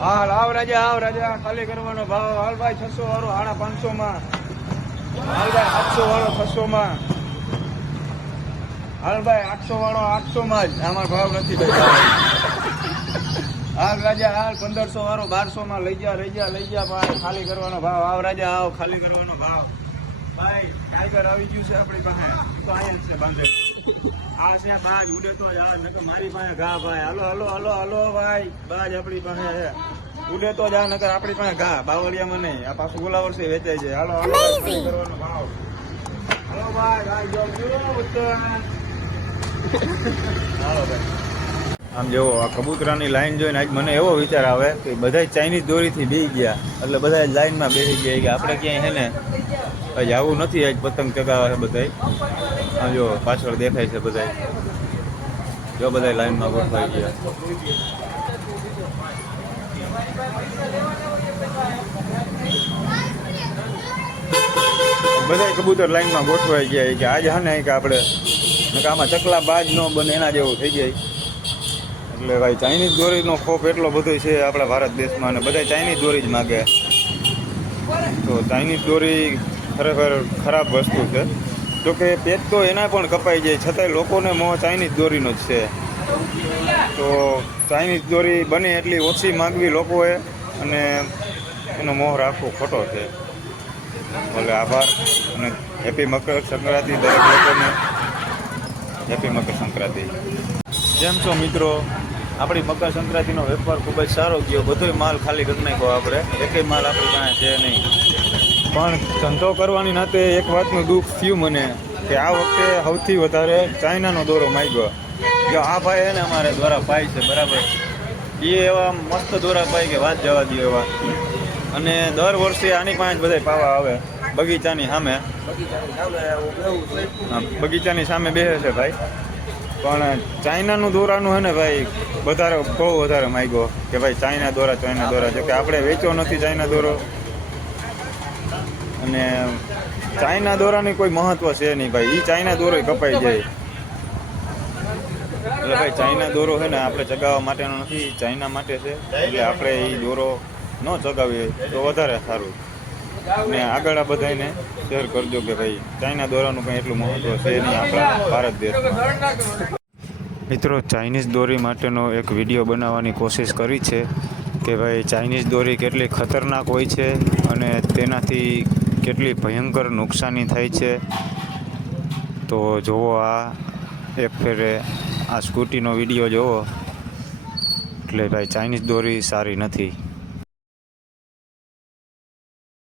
હાલ, આવ રાજા આવ રાજા. ખાલી કરવાનો ભાવ. હાલ ભાઈ, છસો વાળો સાડા પાંચસો માં હાલ ભાઈ, આઠસો વાળો છસો માં હાલ ભાઈ, આઠસો વાળો આઠસો માં જ. આમાં ભાવ નથી ભાઈ. હાલ રાજા, હાલ, પંદરસો વાળો બારસો માં લઈ જા લઈ જા લઈ જા ભાઈ. ખાલી કરવાનો ભાવ. આવ રાજા, આવ, ખાલી કરવાનો ભાવ. ભાઈ ટાઈગર આવી ગયું છે આપણી પાસે. તો અહીંયા છે બાંધે. બાજ ઉડે તો જ આવે નકર મારી પાસે ઘા ભાઈ. હાલો હાલો હાલો હાલો ભાઈ. બાજ આપણી પાસે છે. ઉડે તો જા નકર આપણી પાસે ઘા. બાવળિયામાં નહીં. આ પાછું ઓલા વર્ષે વેચાય છે. હાલો હાલો ભાઈ, કરવાનો ભાવ હાલો ભાઈ ભાઈ જો હાલો ભાઈ. આમ જેવો આ કબૂતરાની લાઈન જોઈને આજ મને એવો વિચાર આવે કે બધા ચાઇનીઝ દોરીથી બેસી ગયા. એટલે બધા લાઈનમાં બેસી ગયા કે આપણે ક્યાંય હે ને આજ આવું નથી આજ પતંગ ચગાવે છે બધાય. આમ જો પાછળ દેખાય છે બધાય. જો બધા લાઈનમાં ગોઠવાઈ ગયા. બધા કબૂતર લાઈનમાં ગોઠવાઈ ગયા કે આજે હા ને કે આપણે આમાં ચકલા બાજ ન બને, એના જેવું થઈ જાય. એટલે ભાઈ ચાઇનીઝ દોરીનો ખોફ એટલો બધો છે આપણા ભારત દેશમાં અને બધા ચાઇનીઝ દોરી જ માગે. તો ચાઇનીઝ દોરી ખરેખર ખરાબ વસ્તુ છે. જો કે પેટ તો એના પણ કપાઈ જાય, છતાંય લોકોને મોહ ચાઇનીઝ દોરીનો જ છે. તો ચાઇનીઝ દોરી બને એટલી ઓછી માગવી લોકોએ અને એનો મોહ રાખવો ખોટો છે. ભલે આભાર અને હેપી મકર સંક્રાંતિ દરેક લોકોને. હેપી મકર સંક્રાંતિ. જેમ છો મિત્રો, આપણી મકર સંક્રાંતિનો વેપાર ખૂબ જ સારો ગયો. બધોય માલ ખાલી કરી નાખ્યો આપણે. એકેય માલ આપણી પાસે છે નહીં. પણ ધંધો કરવાની નાતે એક વાતનું દુઃખ થયું મને, કે આ વખતે સૌથી વધારે ચાઇનાનો દોરો માગ્યો. જો આ ભાઈ છે ને અમારે દોરા પાય છે, બરાબર. એ એવા મસ્ત દોરા પાય કે વાત જવા દો એવા. અને દર વર્ષે આની પાંચ બધા પાવા આવે, બગીચાની સામે. બગીચાની સામે બેસે છે ભાઈ. પણ ચાઇનાનું દોરાનું છે ને ભાઈ, વધારે, બહુ વધારે માગ્યો, કે ભાઈ ચાઇના દોરા ચાઇના દોરા. જો કે આપણે વેચો નથી ચાઇના દોરો. અને ચાઇના દોરાની કોઈ મહત્વ છે નહીં ભાઈ? એ ચાઇના દોરો કપાઈ જાય. એટલે ભાઈ, ચાઇના દોરો છે ને આપણે ચગાવવા માટેનો નથી ચાઇના માટે છે. એટલે આપણે એ દોરો ન ચગાવીએ તો વધારે સારું. ને આગળ આ બધાને શેર કરજો કે ભાઈ, ચાઇના દોરાનું કંઈ એટલું મહત્વ છે નહીં આપણા ભારત દેશમાં. મિત્રો, ચાઇનીઝ દોરી માટેનો એક વીડિયો બનાવવાની કોશિશ કરી છે. કે ભાઈ ચાઇનીઝ દોરી કેટલી ખતરનાક હોય છે અને તેનાથી કેટલી ભયંકર નુકસાની થાય છે. તો જુઓ આ, એક ફેરે આ સ્કૂટીનો વીડિયો જુઓ એટલે ભાઈ ચાઇનીઝ દોરી સારી નથી.